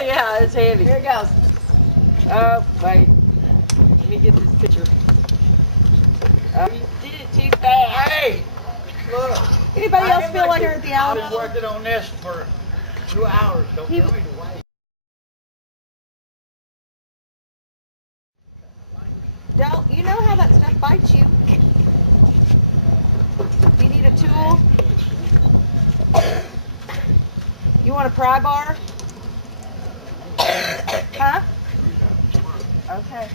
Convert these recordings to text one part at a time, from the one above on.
Yeah, it's heavy. Here it goes. Oh, wait. Let me get this picture. You did it too fast. Hey, look. Anybody else feel like they're at the I've been Alamo? working on this for 2 hours. Don't tell me to wait. Del, you know how that stuff bites you. You need a tool? You want a pry bar? Huh? Okay.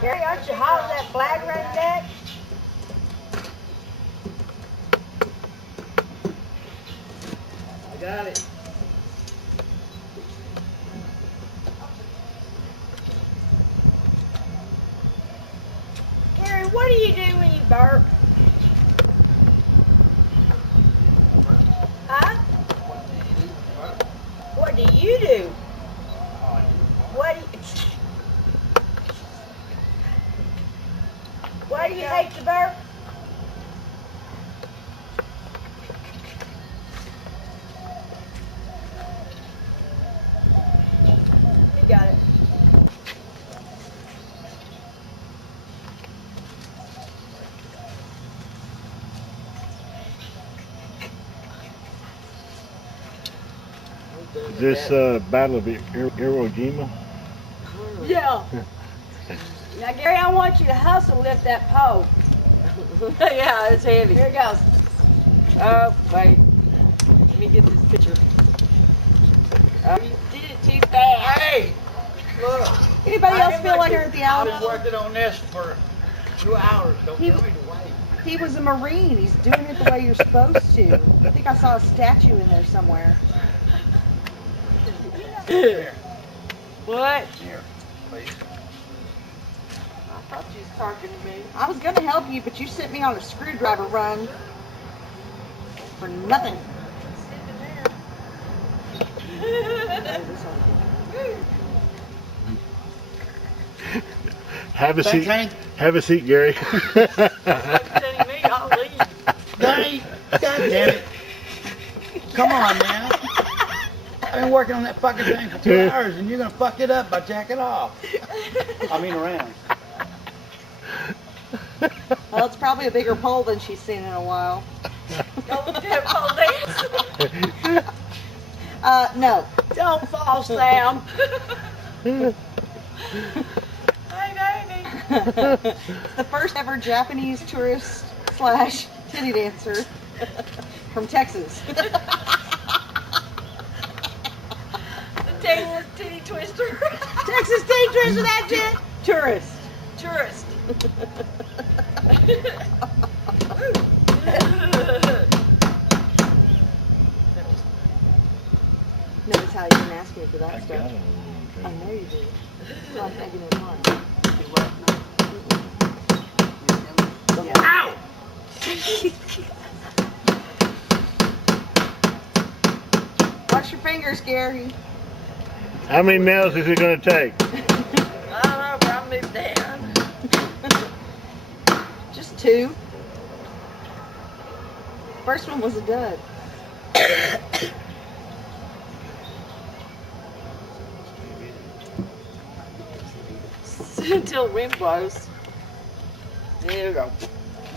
Gary, aren't you hot on that flag running deck? I got it. Gary, what do you do when you burp? Huh? What do you do? What do you... Why do you hate to burp? You got it. Is this Battle of Iwo Jima? Yeah. Now, Gary, I want you to hustle lift that pole. Yeah, it's heavy. Here it goes. Oh, wait. Let me get this picture. You did it too fast. Hey, look. Anybody else feel like they're at the I've been Alamo? working on this for 2 hours. Don't He- tell me to wait. He was a Marine. He's doing it the way you're supposed to. I think I saw a statue in there somewhere. What? Here, please. I thought you was talking to me. I was going to help you, but you sent me on a screwdriver run for nothing. Have a Thanks, seat. honey. Have a seat, Gary. Telling me I'll leave. Donnie, God damn it. Come on, man. I've been working on that fucking thing for 2 hours and you're gonna fuck it up by jacking off. I mean around. Well, it's probably a bigger pole than she's seen in a while. No. Don't fall, Sam. The first ever Japanese tourist / titty dancer from Texas. Texas titty twister. Texas titty twister, that's it. Tourist. Tourist. Notice how you didn't ask me for that stuff. I know you did. So I'm thinking it was. Ow! Watch your fingers, Gary. How many nails is it going to take? I don't know, but I'll move down. Just 2. First one was a dud. Until the wind blows. There we go.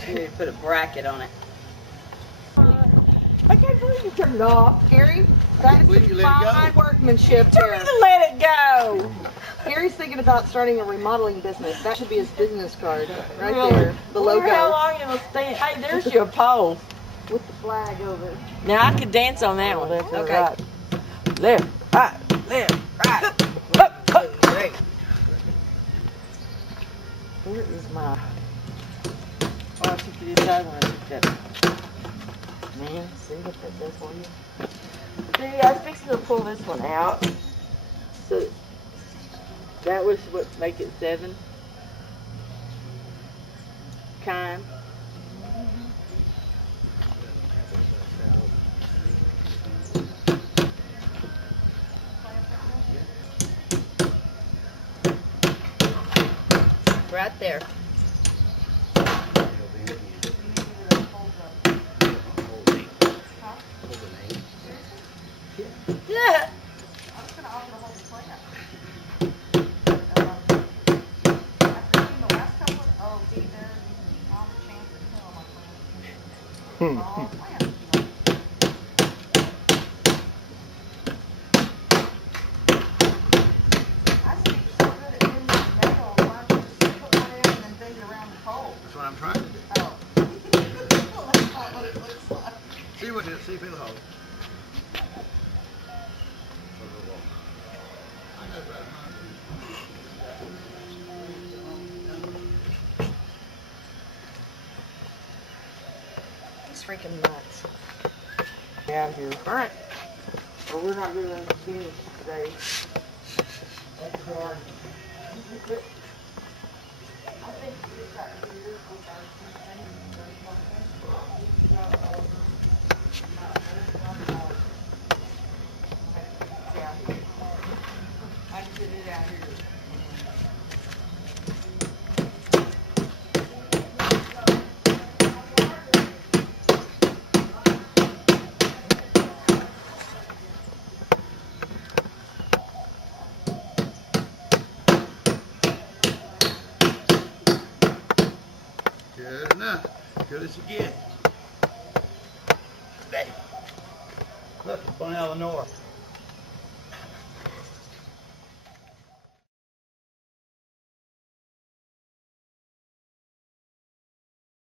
Here, put a bracket on it. I can't believe you turned it off. Gary, that Will is you some let it go? fine workmanship Tell me here. to let it go. Gary's thinking about starting a remodeling business. That should be his business card right Well, there. The wonder how logo long it'll stay. Hey, there's your pole. with the flag over. Now I could dance on that one. Okay. Right. Left, right, left, right. Up, up. Hey, Where is my? Oh, I took you this other one. I took that. Man, see what that does for you? See, I was fixing to pull this one out. So that was what make it 7. Kind. Right there. Yeah. I'm just gonna offer to hold the plant. After seeing the last couple of, oh, see, there's not a chance to kill my plant. All plants, you know. I think you're so good at doing these nails, why don't you just put one in and then bend it around the pole? That's what I'm trying to do. Oh. Well, that's not what it looks like. See if it'll hold. It's freaking nuts. Get out of here. All right. Well, we're not doing finish today. That's hard. I think it's got here. I can get it out here. Good enough. Good as you get. There. Look, it's one Eleanor.